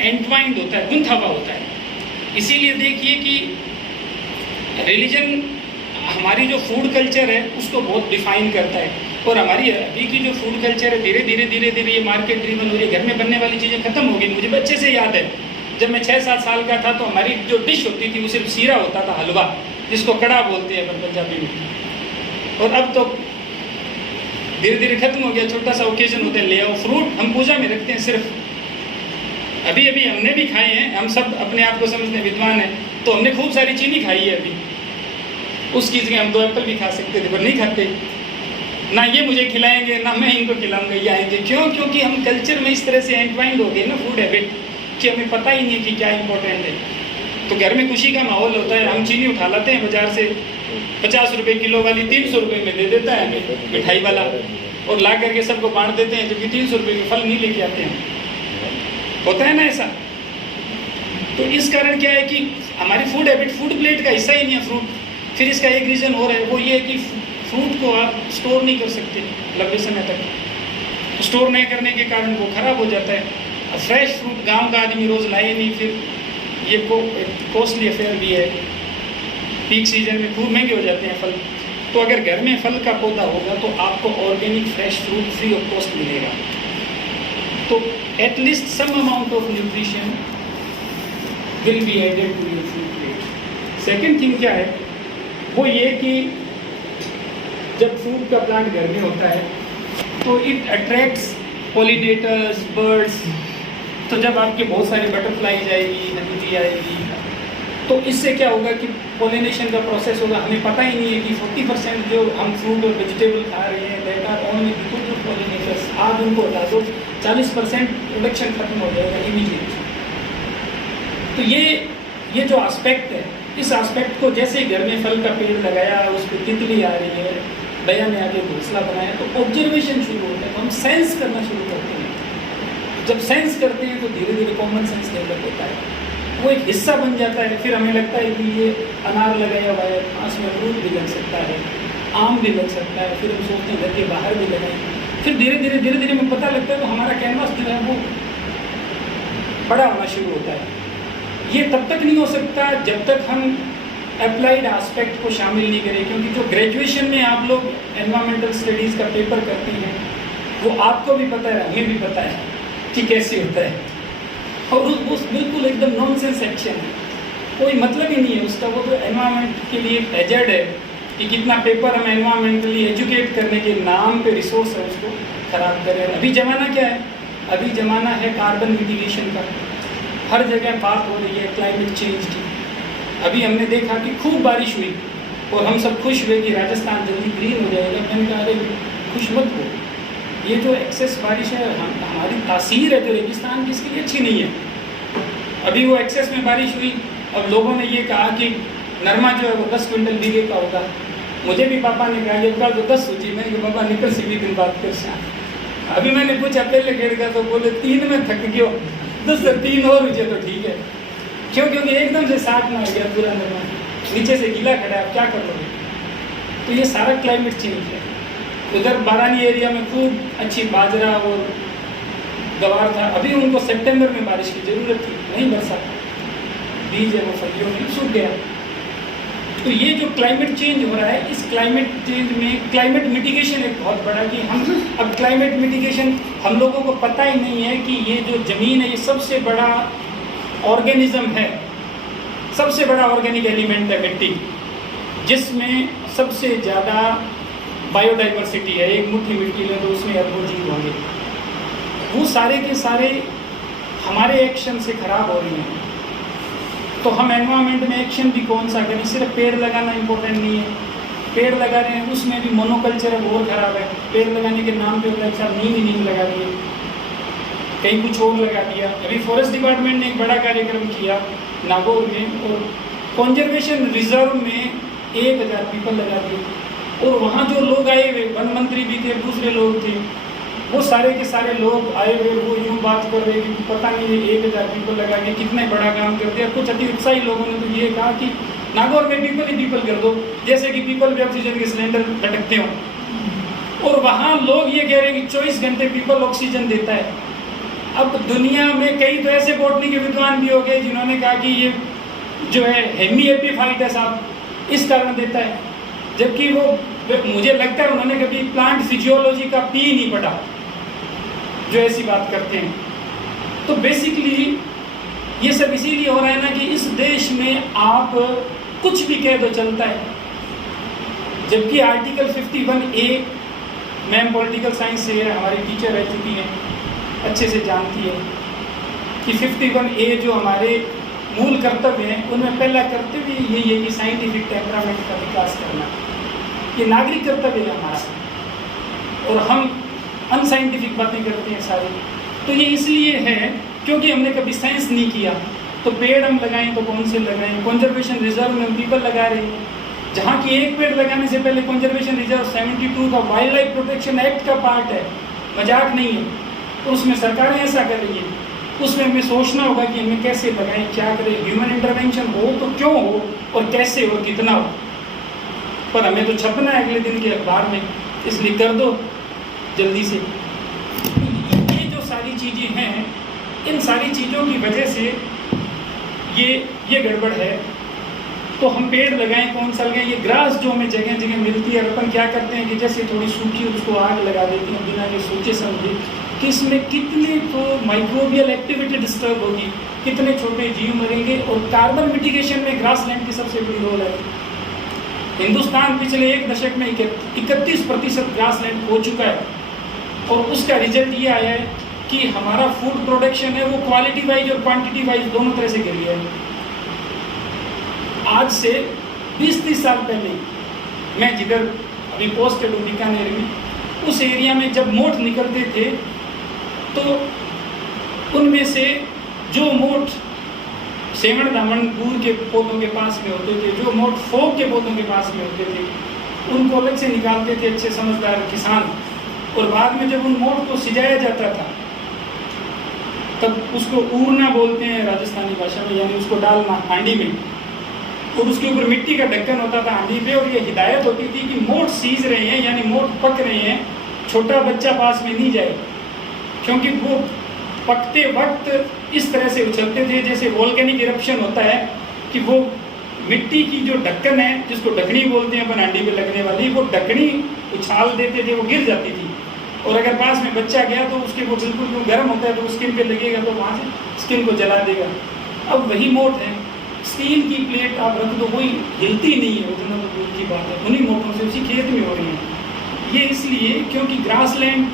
एंटवाइंड होता है, गुंथा हुआ होता है। इसीलिए देखिए कि रिलीजन हमारी जो फूड कल्चर है उसको बहुत डिफाइन करता है, और हमारी अभी की जो फूड कल्चर है धीरे धीरे ये मार्केट ड्रिवन हो रही है। घर में बनने वाली चीज़ें खत्म हो गई। मुझे अच्छे से याद है जब मैं 6-7 साल का था तो हमारी जो डिश होती थी वो सिर्फ सीरा होता था, हलवा, जिसको कड़ा बोलते हैं पंजाबी में। और अब तो धीरे धीरे खत्म हो गया। छोटा सा ओकेजन होता है, ले आओ फ्रूट, हम पूजा में रखते हैं सिर्फ। अभी हमने भी खाए हैं, हम सब अपने आप को समझते हैं विद्वान है, तो हमने खूब सारी चीनी खाई है अभी। उस चीज़ के हम 2 एप्पल भी खा सकते थे पर नहीं खाते। ना ये मुझे खिलाएंगे ना मैं इनको खिलाऊंगा, ये आएंगे क्यों? क्योंकि हम कल्चर में इस तरह से एंटवाइंड हो गए ना फूड हैबिट, कि हमें पता ही नहीं है कि क्या इंपॉर्टेंट है। तो घर में खुशी का माहौल होता है, हम चीनी उठा लाते हैं बाजार से, 50 रुपये किलो वाली 300 रुपये में दे देता है हमें मिठाई वाला, और ला करके सबको बांट देते हैं, जबकि 300 रुपये के फल नहीं लेके आते हैं। होता है ना ऐसा? तो इस कारण क्या है कि हमारी फूड हैबिट फूड प्लेट का हिस्सा ही नहीं है फ्रूट। फिर इसका एक रीज़न और है, वो ये है कि फ्रूट को आप स्टोर नहीं कर सकते लंबे समय तक। स्टोर नहीं करने के कारण वो ख़राब हो जाता है। फ्रेश फ्रूट गांव का आदमी रोज़ लाए नहीं, फिर ये कॉस्टली अफेयर भी है। पीक सीजन में खूब महंगे हो जाते हैं फल। तो अगर घर में फल का पौधा होगा तो आपको organic fresh fruit free of cost मिलेगा। तो at least some amount of nutrition will be added to your food plate. Second thing क्या है, वो ये कि जब फ्रूट का प्लांट घर में होता है तो इट अट्रैक्ट्स पॉलिनेटर्स, बर्ड्स। तो जब आपके बहुत सारे बटरफ्लाई आएगी, नदी आएगी, तो इससे क्या होगा कि पोलिनेशन का प्रोसेस होगा। हमें पता ही नहीं है कि 40% जो हम फ्रूट और वेजिटेबल खा रहे हैं that are only because of pollinators. आप उनको हटा दो, 40% प्रोडक्शन खत्म हो जाएगा इमीडिएट। तो ये जो एस्पेक्ट है, इस एस्पेक्ट को जैसे घर में फल का पेड़ लगाया, उस पर तितली आ रही है, बया में आके घोंसला बनाया, तो ऑब्जर्वेशन शुरू होता है, तो हम सेंस करना शुरू करते हैं। जब सेंस करते हैं तो धीरे धीरे कॉमन सेंस डेवलप होता है, वो एक हिस्सा बन जाता है। फिर हमें लगता है कि ये अनार लगाया हुआ है, पास में अमरूद भी लग सकता है, आम भी लग सकता है। फिर हम सोचते हैं घर के बाहर भी लगाएं। फिर धीरे धीरे हमें पता लगता है तो हमारा कैनवास जो है वो बड़ा होना शुरू होता है। ये तब तक नहीं हो सकता जब तक हम अप्लाइड एस्पेक्ट को शामिल नहीं करें, क्योंकि जो ग्रेजुएशन में आप लोग एनवायरमेंटल स्टडीज़ का पेपर करते हैं वो आपको भी पता है, हमें भी पता है कि कैसे होता है। और वो बिल्कुल एकदम नॉनसेंस एक्शन है, कोई मतलब ही नहीं है उसका। वो तो एनवायरमेंट के लिए हैजर्ड है कि कितना पेपर हम एनवायरमेंटली एजुकेट करने के नाम पे रिसोर्स है उसको खराब करें। अभी ज़माना क्या है? अभी ज़माना है कार्बन मिटिगेशन का। हर जगह बात हो रही है क्लाइमेट चेंज की। अभी हमने देखा कि खूब बारिश हुई और हम सब खुश हुए कि राजस्थान जल्दी ग्रीन हो जाएगा। मैंने कहा अरे खुश मत हो, ये जो एक्सेस बारिश है हमारी तासीर है जो रेगिस्तान की, इसके लिए अच्छी नहीं है। अभी वो एक्सेस में बारिश हुई, अब लोगों ने ये कहा कि नरमा जो है वो 10 क्विंटल बीघे का होगा। मुझे भी पापा ने कहा ये कल तो 10 सोची, मैंने कहा पापा निकल सी भी दिन बात कर। अभी मैंने पूछा पहले गेड़ का, तो बोले 3 में थक गयो, 10 से 3 और हुई तो ठीक है। क्यों? क्योंकि एकदम से 60 में आ गया पूरा नरमा, नीचे से गीला खड़ा है, आप क्या कर लोगे? तो ये सारा क्लाइमेट चेंज है। उधर बारानी एरिया में खूब अच्छी बाजरा और गवार था, अभी उनको सितंबर में बारिश की ज़रूरत थी, नहीं बरसा, बीज है वो फलियों में सूख गया। तो ये जो क्लाइमेट चेंज हो रहा है, इस क्लाइमेट चेंज में क्लाइमेट मिटिगेशन एक बहुत बड़ा, कि हम अब क्लाइमेट मिटिगेशन हम लोगों को पता ही नहीं है कि ये जो ज़मीन है ये सबसे बड़ा ऑर्गेनिज्म है, सबसे बड़ा ऑर्गेनिक एलिमेंट है मिट्टी, जिसमें सबसे ज़्यादा बायोडाइवर्सिटी है। एक मुट्ठी मिट्टी में तो उसमें अरबों जीव होंगे। वो सारे के सारे हमारे एक्शन से खराब हो रही हैं। तो हम एनवायरनमेंट में एक्शन भी कौन सा करें? सिर्फ पेड़ लगाना इम्पोर्टेंट नहीं है। पेड़ लगा रहे हैं उसमें भी मोनोकल्चर है, और ख़राब है। पेड़ लगाने के नाम पे होता है साहब नीम लगा दिए, कहीं कुछ और लगा दिया। अभी फॉरेस्ट डिपार्टमेंट ने एक बड़ा कार्यक्रम किया नागौर में, और कॉन्जर्वेशन रिजर्व में 1000 पीपल लगा दिए। और वहाँ जो लोग आए हुए, वन मंत्री भी थे, दूसरे लोग थे, वो सारे के सारे लोग आए हुए, वो यूँ बात कर रहे कि पता नहीं ये 1000 पीपल लगा के कितने बड़ा काम कर दिया। कुछ अति उत्साही लोगों ने तो ये कहा कि नागौर में पीपल ही पीपल कर दो, जैसे कि पीपल पे ऑक्सीजन के सिलेंडर लटकते हों। और वहाँ लोग ये कह रहे हैं कि 24 घंटे पीपल ऑक्सीजन देता है। अब दुनिया में कई तो ऐसे बोट नौजवान भी हो गए जिन्होंने कहा कि ये जो है हेमी एपिफाइट है साहब, इस कारण देता है, जबकि वो मुझे लगता है उन्होंने कभी प्लांट फिजियोलॉजी का पी नहीं पढ़ा जो ऐसी बात करते हैं। तो बेसिकली ये सब इसीलिए हो रहा है ना कि इस देश में आप कुछ भी कह दो चलता है, जबकि article 51A, ma'am political science से हमारी टीचर रह चुकी हैं, अच्छे से जानती है कि 51A जो हमारे मूल कर्तव्य हैं उनमें पहला कर्तव्य यही है कि साइंटिफिक टेम्परामेंट का विकास करना। ये नागरिक कर्तव्य है हमारा, और हम अनसाइंटिफिक बातें करते हैं सारी। तो ये इसलिए है क्योंकि हमने कभी साइंस नहीं किया। तो पेड़ हम लगाएं तो कौन से लगाएं? कंजर्वेशन रिजर्व में हम पीपल लगा रहे हैं, जहाँ की एक पेड़ लगाने से पहले कंजर्वेशन रिजर्व 72 का वाइल्ड लाइफ प्रोटेक्शन एक्ट का पार्ट है, मजाक नहीं है। तो उसमें सरकारें ऐसा कर रही हैं, उसमें हमें सोचना होगा कि हमें कैसे लगाएं, क्या करें, ह्यूमन इंटरवेंशन हो तो क्यों हो और कैसे हो, कितना हो। पर हमें तो छपना है अगले दिन के अखबार में, इसलिए कर दो जल्दी से। ये जो सारी चीज़ें हैं, इन सारी चीज़ों की वजह से ये गड़बड़ है। तो हम पेड़ लगाएं, कौन सा लगाएं? ये ग्रास जो हमें जगह जगह मिलती है, अपन क्या करते हैं कि जैसे थोड़ी सूखी उसको आग लगा देते हैं बिना ये सोचे समझे कि इसमें कितने तो माइक्रोबियल एक्टिविटी डिस्टर्ब होगी, कितने छोटे जीव मरेंगे। और कार्बन मिटिगेशन में ग्रासलैंड की सबसे बड़ी रोल है। हिंदुस्तान पिछले एक दशक में 31% ग्रासलैंड हो चुका है, और उसका रिजल्ट ये आया है कि हमारा फूड प्रोडक्शन है वो क्वालिटी वाइज और क्वांटिटी वाइज दोनों तरह से गिर गया है। आज से 20-30 साल पहले मैं जिधर अभी पोस्टेड हूँ बीकानेर में, उस एरिया में जब मोठ निकलते थे तो उनमें से जो मोठ सेवण दामन गुड़ के पौधों के पास में होते थे, जो मोठ फोक के पौधों के पास में होते थे, उनको अलग से निकालते थे अच्छे समझदार किसान। और बाद में जब उन मोठ को सिजाया जाता था तब उसको ऊरना बोलते हैं राजस्थानी भाषा में, यानी उसको डालना हांडी में, और उसके ऊपर मिट्टी का ढक्कन होता था हांडी पे, और ये हिदायत होती थी कि मोठ सीज रहे हैं यानी मोठ पक रहे हैं, छोटा बच्चा पास में नहीं जाए, क्योंकि वो पकते वक्त इस तरह से उछलते थे जैसे वोल्केनिक इरप्शन होता है, कि वो मिट्टी की जो ढक्कन है जिसको ढकनी बोलते हैं अपन हांडी पे लगने वाली, वो ढकनी उछाल देते थे, वो गिर जाती थी। और अगर पास में बच्चा गया तो उसके वो बिल्कुल गर्म होता है तो स्किन पे लगेगा तो वहाँ से स्किन को जला देगा। अब वही मोठ है, स्टील की प्लेट आप रख दो कोई हिलती नहीं है, उतना तो दूर की बात है, उन्हीं मोटों से उसी खेत में हो रही है। ये इसलिए क्योंकि ग्रासलैंड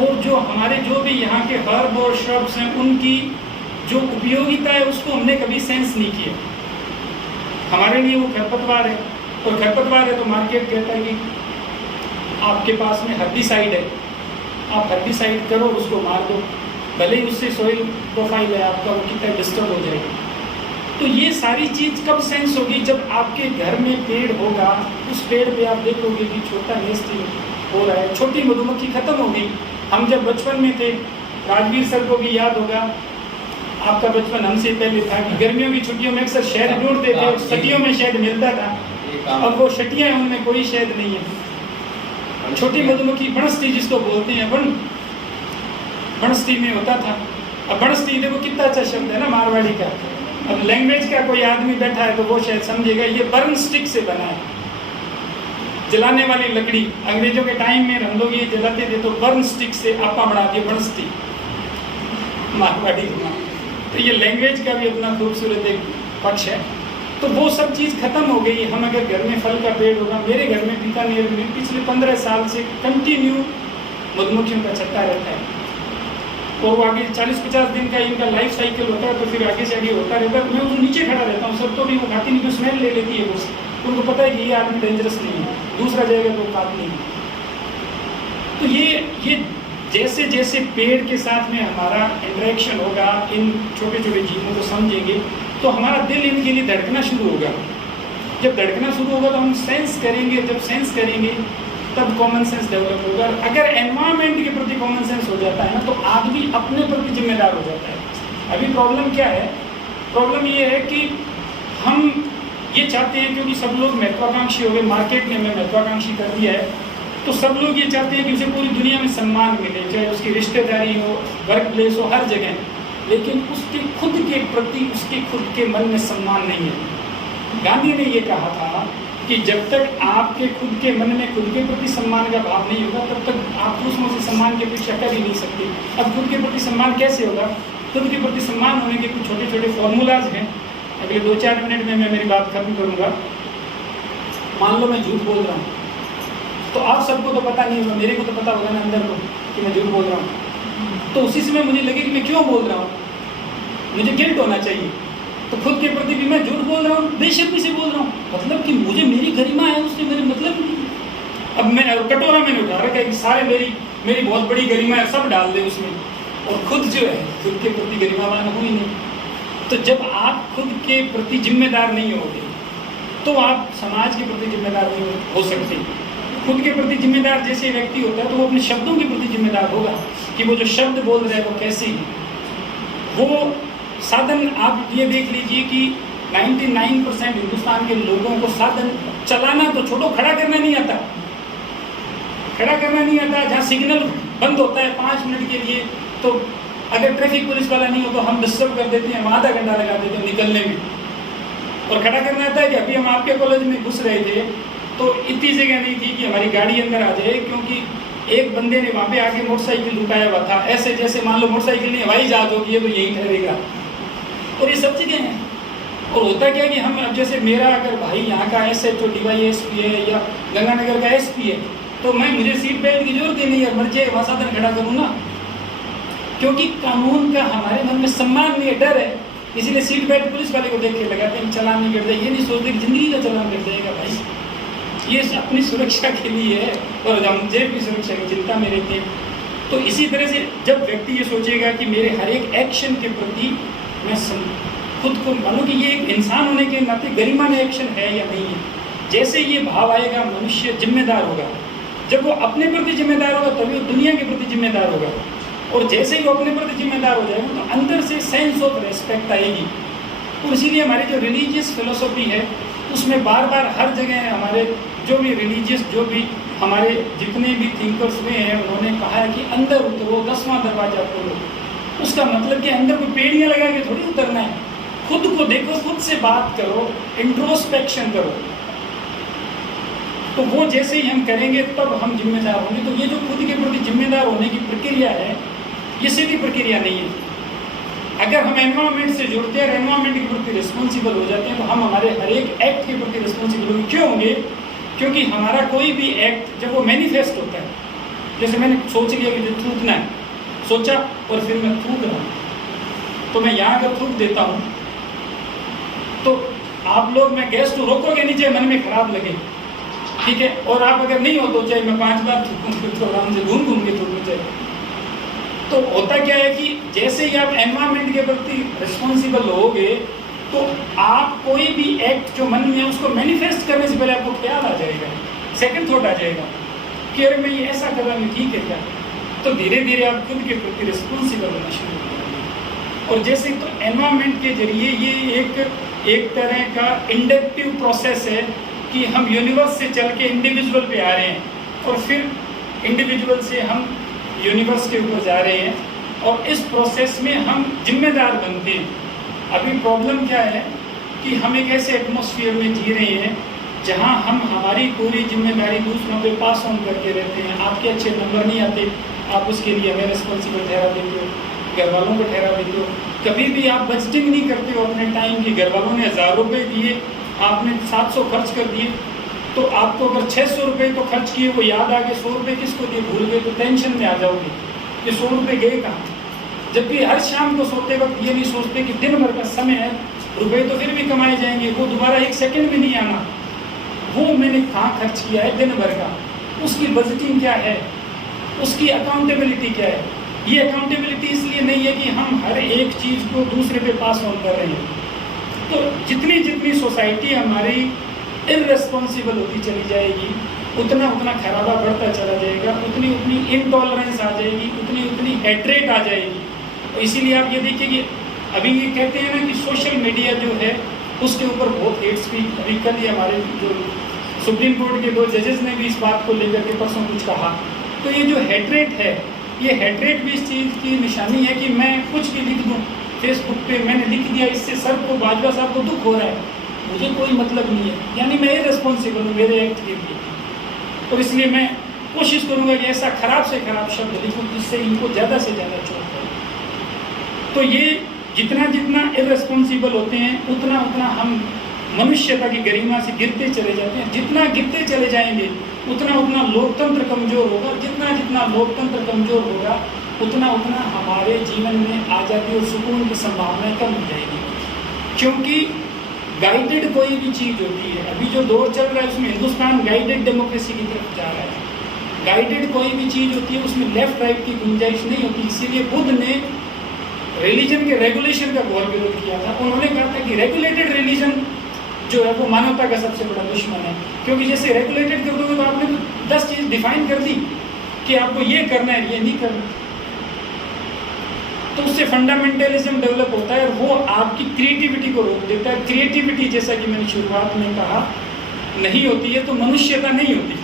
और जो हमारे जो भी यहाँ के हर्ब और श्रब्स हैं उनकी जो उपयोगिता है उसको हमने कभी सेंस नहीं किया। हमारे लिए वो खरपतवार है, और खरपतवार है तो मार्केट कहता है कि आपके पास में हर्बिसाइड है, आप हर्बिसाइड करो, उसको मार दो, भले ही उससे सॉइल प्रोफाइल है आपका वो कितना डिस्टर्ब हो जाएगा। तो ये सारी चीज़ कब सेंस होगी? जब आपके घर में पेड़ होगा, उस पेड़ पे आप देखोगे कि छोटा नेस्ट हो रहा है, छोटी मधुमक्खी खत्म होगी। हम जब बचपन में थे, राजवीर सर को भी याद होगा, आपका बचपन हमसे पहले था, कि गर्मियों की छुट्टियों में अक्सर शहद ढूंढते थे, सटियों में शहद मिलता था। अब वो सटियाँ हैं उनमें कोई शहद नहीं है। छोटी मधुमक्खी बनस्ती जिसको बोलते हैं, बनस्ती में होता था। अब बनस्ती देखो कितना अच्छा शब्द है ना मारवाड़ी का। अब लैंग्वेज का कोई आदमी बैठा है तो वो शायद समझेगा ये बर्न स्टिक से बना है, जलाने वाली लकड़ी। अंग्रेजों के टाइम में हम लोग ये जलाते थे तो बर्न स्टिक से आपा बना दिए बनस्ती मारवाड़ी। तो ये लैंग्वेज का भी अपना खूबसूरत एक पक्ष है। तो वो सब चीज़ खत्म हो गई। हम अगर घर में फल का पेड़ होगा, मेरे घर में बीकानेर में पिछले 15 साल से कंटिन्यू मधुमक्खियों का छत्ता रहता है, और वो आगे 40-50 दिन का इनका लाइफ साइकिल होता है, तो फिर आगे से आगे होता रहता है। मैं उस नीचे खड़ा रहता हूँ, सब तो भी वो खाती नहीं, तो स्मेल ले लेती है वो, उनको पता है कि ये आदमी डेंजरस नहीं है, दूसरा जाएगा तो काट नहीं है। तो ये जैसे जैसे पेड़ के साथ में हमारा इंटरेक्शन होगा, इन छोटे छोटे जीवों को समझेंगे, तो हमारा दिल इनके लिए धड़कना शुरू होगा। जब धड़कना शुरू होगा तो हम सेंस करेंगे, जब सेंस करेंगे तब कॉमन सेंस डेवलप होगा। अगर एनवायरनमेंट के प्रति कॉमन सेंस हो जाता है ना, तो आदमी अपने प्रति जिम्मेदार हो जाता है। अभी प्रॉब्लम क्या है? प्रॉब्लम ये है कि हम ये चाहते हैं, क्योंकि सब लोग महत्वाकांक्षी हो गए, मार्केट ने हमें महत्वाकांक्षी कर दिया है, तो सब लोग ये चाहते हैं कि उसे पूरी दुनिया में सम्मान मिले, चाहे उसकी रिश्तेदारी हो, वर्क प्लेस हो, हर जगह। लेकिन उसके खुद के प्रति उसके खुद के मन में सम्मान नहीं है। गांधी ने ये कहा था कि जब तक आपके खुद के मन में खुद के प्रति सम्मान का भाव नहीं होगा तब तक आप दूसरों से सम्मान की अपेक्षा कर ही नहीं सकते। अब खुद के प्रति सम्मान कैसे होगा? खुद के प्रति सम्मान होने के कुछ छोटे छोटे फॉर्मूलाज हैं। अगले 2-4 मिनट में मैं मेरी बात खत्म करूँगा। मान लो मैं झूठ बोल रहा हूँ, तो आप सबको तो पता नहीं होगा, मेरे को तो पता होगा ना अंदर को कि मैं झूठ बोल रहा हूँ। तो उसी समय मुझे लगे कि मैं क्यों बोल रहा हूँ, मुझे गिल्ट होना चाहिए। तो खुद के प्रति भी मैं झूठ बोल रहा हूँ, बेशर्मी से बोल रहा हूँ, मतलब कि मुझे मेरी गरिमा है उससे मेरे मतलब नहीं। अब मैं कटोरा मैंने उठा रखा है कि सारे मेरी बहुत बड़ी गरिमा है, सब डाल दे उसमें, और खुद जो है खुद के प्रति गरिमावान हुई नहीं। तो जब आप खुद के प्रति जिम्मेदार नहीं होगे तो आप समाज के प्रति जिम्मेदार नहीं हो सकते। खुद के प्रति जिम्मेदार जैसे व्यक्ति होता है तो वो अपने शब्दों के प्रति जिम्मेदार होगा कि वो जो शब्द बोल रहे हैं वो कैसे हैं। वो साधन आप ये देख लीजिए कि 99% हिंदुस्तान के लोगों को साधन चलाना तो छोड़ो, खड़ा करना नहीं आता। खड़ा करना नहीं आता। जहाँ सिग्नल बंद होता है 5 मिनट के लिए, तो अगर ट्रैफिक पुलिस वाला नहीं हो तो हम डिस्टर्ब कर देते हैं, आधा घंटा लगा देते हैं निकलने में। और खड़ा करना आता है कि अभी हम आपके कॉलेज में घुस रहे थे तो इतनी जगह नहीं थी कि हमारी गाड़ी अंदर आ जाए, क्योंकि एक बंदे ने वहाँ पे आके मोटरसाइकिल रुकाया हुआ था। ऐसे जैसे मान लो मोटरसाइकिल नहीं हवाई जहाज होगी है तो यही ठहरेगा। और ये सब चीज़ें हैं। और होता क्या है कि हम अब जैसे मेरा अगर भाई यहाँ का SHO DYSP है या गंगानगर का SP है, तो मुझे सीट बेल्ट की जरूरत ही नहीं है, मर्जी वहाँ साधन खड़ा करूँ ना, क्योंकि कानून का हमारे मन में सम्मान नहीं है, डर है। इसीलिए सीट बेल्ट पुलिस वाले को देख के लगाते हैं, चालान नहीं कट जाए। ये नहीं सोचते कि जिंदगी का चालान कट जाएगा भाई, ये अपनी सुरक्षा के लिए है और हम जेब की सुरक्षा की चिंता में रहते हैं। तो इसी तरह से जब व्यक्ति ये सोचेगा कि मेरे हर एक एक्शन के प्रति मैं खुद को मानो कि ये एक इंसान होने के नाते गरिमामय एक्शन है या नहीं है, जैसे ये भाव आएगा मनुष्य जिम्मेदार होगा। जब वो अपने प्रति जिम्मेदार होगा तभी वो दुनिया के प्रति जिम्मेदार होगा। और जैसे ही वो अपने प्रति जिम्मेदार हो जाएगा तो अंदर से सेंस ऑफ रेस्पेक्ट आएगी। तो इसीलिए हमारी जो रिलीजियस फिलोसॉफी है उसमें बार बार हर जगह हमारे जो भी रिलीजियस जो भी हमारे जितने भी थिंकर्स हुए हैं उन्होंने कहा है कि अंदर उतरो, 10वां दरवाजा खोलो। उसका मतलब कि अंदर को पेड़ियाँ लगा के थोड़ी उतरना है, खुद को देखो, खुद से बात करो, इंट्रोस्पेक्शन करो। तो वो जैसे ही हम करेंगे तब हम जिम्मेदार होंगे। तो ये जो खुद के प्रति जिम्मेदार होने की प्रक्रिया है ये सीधी प्रक्रिया नहीं है। अगर हम एनवायरनमेंट से जुड़ते हैं, एनवायरनमेंट के प्रति रिस्पॉन्सिबल हो जाते हैं तो हम हमारे हर एक एक्ट के प्रति रिस्पॉन्सिबल होंगे। क्यों होंगे? क्योंकि हमारा कोई भी एक्ट जब वो मैनिफेस्ट होता है, जैसे मैंने सोच लिया कि थूकना है, सोचा और फिर मैं थूक रहा हूँ, तो मैं यहाँ अगर थूक देता हूँ तो आप लोग मैं गैस तो रोकोगे नहीं, चाहे मन में खराब लगे, ठीक है। और आप अगर नहीं हो तो चाहे मैं 5 बार थूकूँ तो आराम से घूम घूम के थूकना चाहिए। तो होता क्या है कि जैसे ही आप एनवायरनमेंट के प्रति रिस्पॉन्सिबल होगे तो आप कोई भी एक्ट जो मन में है उसको मैनिफेस्ट करने से पहले आपको ख्याल आ जाएगा, सेकंड थॉट आ जाएगा कि अरे मैं ये ऐसा कर रहा हूँ, ठीक है क्या। तो धीरे धीरे आप खुद के प्रति रिस्पॉन्सिबल होना शुरू हो जाएंगे। और जैसे तो एनवायरनमेंट के जरिए ये एक तरह का इंडक्टिव प्रोसेस है कि हम यूनिवर्स से चल के इंडिविजुअल पे आ रहे हैं और फिर इंडिविजुअल से हम यूनिवर्स के ऊपर जा रहे हैं और इस प्रोसेस में हम जिम्मेदार बनते हैं। अभी प्रॉब्लम क्या है कि हम एक ऐसे एटमॉस्फेयर में जी रहे हैं जहां हम हमारी पूरी जिम्मेदारी दूसरों पे पास ऑन करके रहते हैं। आपके अच्छे नंबर नहीं आते, आप उसके लिए हमें रिस्पॉन्सिबल ठहरा देते हो, घर वालों को ठहरा देते हो। कभी भी आप बजटिंग नहीं करते हो अपने टाइम की। घर वालों ने 1000 रुपये दिए, आपने 700 खर्च कर दिए, तो आपको अगर 600 रुपये तो खर्च किए वो याद आ गए, 100 रुपये किसको दिए भूल गए, तो टेंशन में आ जाओगे कि 100 रुपये गए कहाँ। जबकि हर शाम को सोते वक्त ये नहीं सोचते कि दिन भर का समय है, रुपये तो फिर भी कमाए जाएंगे, वो दोबारा 1 सेकंड भी नहीं आना, वो मैंने कहाँ खर्च किया है दिन भर का, उसकी बजटिंग क्या है, उसकी अकाउंटेबिलिटी क्या है। ये अकाउंटेबिलिटी इसलिए नहीं है कि हम हर एक चीज़ को दूसरे पे पास ऑन कर रहे हैं। तो जितनी जितनी सोसाइटी हमारी इररेस्पॉन्सिबल होती चली जाएगी उतना उतना खराबा बढ़ता चला जाएगा, उतनी उतनी इनटॉलरेंस आ जाएगी, उतनी उतनी हेट्रेट आ जाएगी। तो इसीलिए आप ये देखिए कि अभी ये कहते हैं ना कि सोशल मीडिया जो है उसके ऊपर बहुत हेट स्पीच, अभी कल ही हमारे जो सुप्रीम कोर्ट के 2 जजेस ने भी इस बात को लेकर के परसों कुछ कहा। तो ये जो हेट्रेट है ये हेट्रेट भी इस चीज़ की निशानी है कि मैं कुछ भी लिख दूँ फेसबुक पे, मैंने लिख दिया, इससे सर को, बाजवा साहब को दुख हो रहा है, मुझे कोई मतलब नहीं है, यानी मैं इररिस्पॉन्सिबल हूँ मेरे एक्ट के लिए, और इसलिए मैं कोशिश करूँगा कि ऐसा खराब से खराब शब्द लिखूँ जिससे इनको ज़्यादा से ज़्यादा चोट पड़े। तो ये जितना जितना इररिस्पॉन्सिबल होते हैं उतना उतना हम मनुष्यता की गरिमा से गिरते चले जाते हैं। जितना गिरते चले जाएंगे उतना उतना लोकतंत्र कमज़ोर होगा, जितना जितना लोकतंत्र कमज़ोर होगा उतना उतना हमारे जीवन में आज़ादी और सुकून की संभावनाएं कम हो जाएगी। क्योंकि गाइडेड कोई भी चीज़ होती है, अभी जो दौर चल रहा है उसमें हिंदुस्तान गाइडेड डेमोक्रेसी की तरफ जा रहा है। गाइडेड कोई भी चीज़ होती है उसमें लेफ्ट राइट की गुंजाइश नहीं होती। इसीलिए बुद्ध ने रिलीजन के रेगुलेशन का घोर विरोध किया था। उन्होंने कहा था कि रेगुलेटेड रिलीजन जो है वो मानवता का सबसे बड़ा दुश्मन है, क्योंकि जैसे रेगुलेटेड कर दोगे तो आपने तो 10 चीज़ डिफाइन कर दी कि आपको ये करना है, ये नहीं करना, तो उससे फंडामेंटलिज्म डेवलप होता है और वो आपकी क्रिएटिविटी को रोक देता है। क्रिएटिविटी, जैसा कि मैंने शुरुआत में कहा, नहीं होती है तो मनुष्यता नहीं होती।